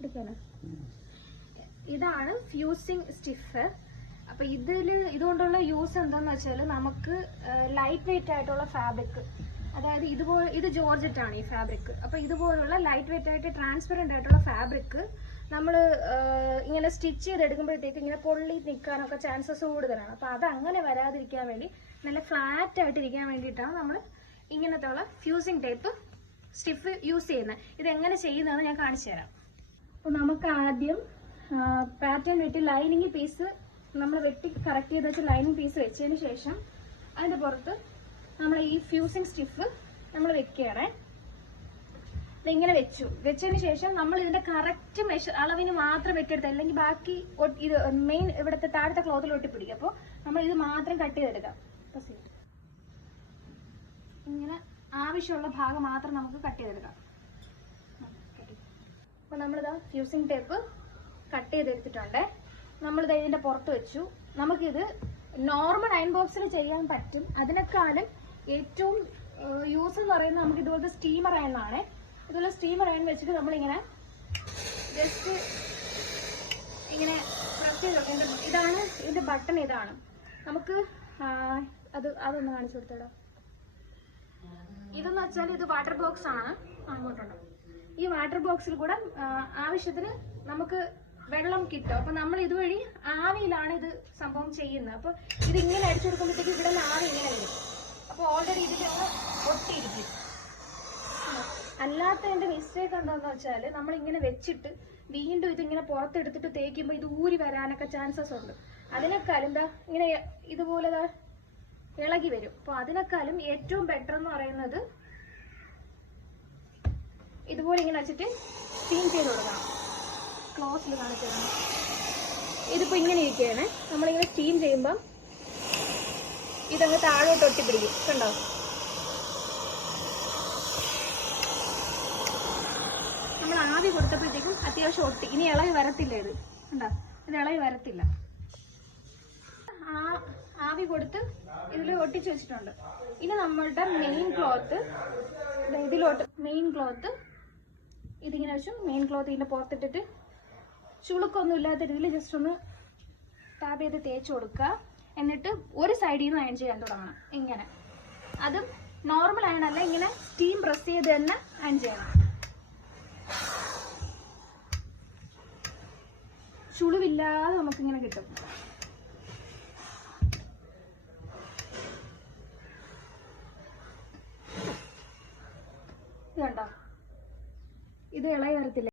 എടുക്കാനാ. ഇതാണ് fusing stiff. അപ്പൊ ഇതുകൊണ്ടുള്ള use എന്താന്ന് വെച്ചാൽ നമുക്ക് ലൈറ്റ് വെയിറ്റ് ആയിട്ടുള്ള ഫാബ്രിക്, അതായത് ഇത് ജോർജറ്റ് ആണ് ഈ ഫാബ്രിക്. അപ്പൊ ഇതുപോലുള്ള ലൈറ്റ് വെയിറ്റ് ആയിട്ട് ട്രാൻസ്പെറന്റ് ആയിട്ടുള്ള ഫാബ്രിക് നമ്മൾ ഇങ്ങനെ സ്റ്റിച്ച് ചെയ്തെടുക്കുമ്പോഴത്തേക്ക് ഇങ്ങനെ പൊള്ളി നിൽക്കാനൊക്കെ ചാൻസസ് കൂടുതലാണ്. അപ്പൊ അത് അങ്ങനെ വരാതിരിക്കാൻ വേണ്ടി നല്ല ഫ്ലാറ്റ് ആയിട്ട് ഇരിക്കാൻ വേണ്ടിയിട്ടാണ് നമ്മൾ ഇങ്ങനത്തെ ഉള്ള ഫ്യൂസിങ് ടൈപ്പ് സ്റ്റിഫ് യൂസ് ചെയ്യുന്നത്. ഇതെങ്ങനെ ചെയ്യുന്നതെന്ന് ഞാൻ കാണിച്ചു തരാം. അപ്പോൾ നമുക്ക് ആദ്യം പാറ്റേൺ വെട്ടി ലൈനിങ് പീസ് നമ്മൾ വെട്ടി കറക്റ്റ് ചെയ്ത് വെച്ച് ലൈനിങ് പീസ് വെച്ചതിന് ശേഷം അതിൻ്റെ പുറത്ത് നമ്മൾ ഈ ഫ്യൂസിങ് സ്റ്റിഫ് നമ്മൾ വെക്കുകയാണ്. ഇതിങ്ങനെ വെച്ചതിന് ശേഷം നമ്മൾ ഇതിന്റെ കറക്റ്റ് അളവിന് മാത്രം വെട്ടിയെടുത്ത്, അല്ലെങ്കിൽ ബാക്കി ഇത് മെയിൻ ഇവിടുത്തെ താഴത്തെ ക്ലോത്തിൽ ഒട്ടിപ്പിടിക്കും. അപ്പോൾ നമ്മൾ ഇത് മാത്രം കട്ട് ചെയ്തെടുക്കാം. ഇങ്ങനെ ആവശ്യമുള്ള ഭാഗം മാത്രം നമുക്ക് കട്ട് ചെയ്തെടുക്കാം. അപ്പോൾ നമ്മളിതാ ഫ്യൂസിങ് ടേപ്പ് കട്ട് ചെയ്തെടുത്തിട്ടുണ്ട്. നമ്മളിത് ഇതിന്റെ പുറത്ത് വെച്ചു. നമുക്കിത് നോർമൽ അയൺ ബോക്സിൽ ചെയ്യാൻ പറ്റും. അതിനേക്കാളും ഏറ്റവും യൂസ് എന്ന് പറയുന്നത് നമുക്ക് ഇതുപോലത്തെ സ്റ്റീമർ അയൺ ആണ്. ഇതുപോലെ സ്റ്റീമർ അയൺ വെച്ചിട്ട് നമ്മളിങ്ങനെ ജസ്റ്റ് ഇങ്ങനെ പ്രസ് ചെയ്ത് വെക്കാം. ഇതാണ് ഇതിന്റെ ബട്ടൺ. ഇതാണ് നമുക്ക് അതൊന്ന് കാണിച്ചു കൊടുത്തേടാ. ഇതെന്ന് വെച്ചാൽ ഇത് വാട്ടർ ബോക്സ് ആണ്. അങ്ങോട്ടുണ്ട്. ഈ വാട്ടർ ബോക്സിൽ കൂടെ ആവശ്യത്തിന് നമുക്ക് വെള്ളം കിട്ടും. അപ്പൊ നമ്മൾ ഇതുവഴി ആവിയിലാണ് ഇത് സംഭവം ചെയ്യുന്നത്. അപ്പൊ ഇതിങ്ങനെ അടിച്ചു കൊടുക്കുമ്പോഴത്തേക്ക് ഇവിടെ ആവി ഇങ്ങനെ വരും. അപ്പൊ ഓൾറെഡി ഇതിലൊന്ന് ഒട്ടിയിരിക്കും. അല്ലാത്തതിന്റെ മിസ്റ്റേക്ക് എന്താന്ന് വെച്ചാൽ നമ്മൾ ഇങ്ങനെ വെച്ചിട്ട് വീണ്ടും ഇതിങ്ങനെ പുറത്തെടുത്തിട്ട് തേക്കുമ്പോൾ ഇത് ഊരി വരാനൊക്കെ ചാൻസസ് ഉണ്ട്. അതിനേക്കാളും എന്താ ഇങ്ങനെ ഇതുപോലെ ഇളകി വരും. അപ്പൊ അതിനേക്കാളും ഏറ്റവും ബെറ്റർ എന്ന് പറയുന്നത് ഇതുപോലെ ഇങ്ങനെ വെച്ചിട്ട് സ്റ്റീം ചെയ്ത് കൊടുക്കണം. ക്ലോസിൽ കാണിച്ചതാണ്. ഇതിപ്പോ ഇങ്ങനെ ഇരിക്കുകയാണ്. നമ്മളിങ്ങനെ സ്റ്റീം ചെയ്യുമ്പം ഇതങ്ങ് താഴോട്ട് ഒട്ടിപ്പിടിക്കും. കണ്ടോ? നമ്മൾ ആവി കൊടുത്തപ്പോഴത്തേക്കും അത്യാവശ്യം ഒട്ടി. ഇനി ഇളകി വരത്തില്ല. ഇത് കണ്ടോ? ഇത് ഇളകി വരത്തില്ല. ആവി കൊടുത്ത് ഇതിൽ ഒട്ടിച്ചു വെച്ചിട്ടുണ്ട്. ഇനി നമ്മളുടെ മെയിൻ ക്ലോത്ത് ഇതിലോട്ട് ഇതിങ്ങനെ വെച്ചു. മെയിൻ ക്ലോത്ത് ഇതിന്റെ പുറത്തിട്ടിട്ട് ചുളുക്കൊന്നും ഇല്ലാത്ത രീതിയിൽ ജസ്റ്റ് ഒന്ന് ടാപ്പ് ചെയ്ത് തേച്ച് കൊടുക്കുക. എന്നിട്ട് ഒരു സൈഡിൽ നിന്ന് അയൺ ചെയ്യാൻ തുടങ്ങണം. ഇങ്ങനെ അതും നോർമൽ അയണല്ല, ഇങ്ങനെ സ്റ്റീം പ്രസ് ചെയ്ത് തന്നെ അയൺ ചെയ്യണം. ചുളിവില്ലാതെ നമുക്കിങ്ങനെ കിട്ടും.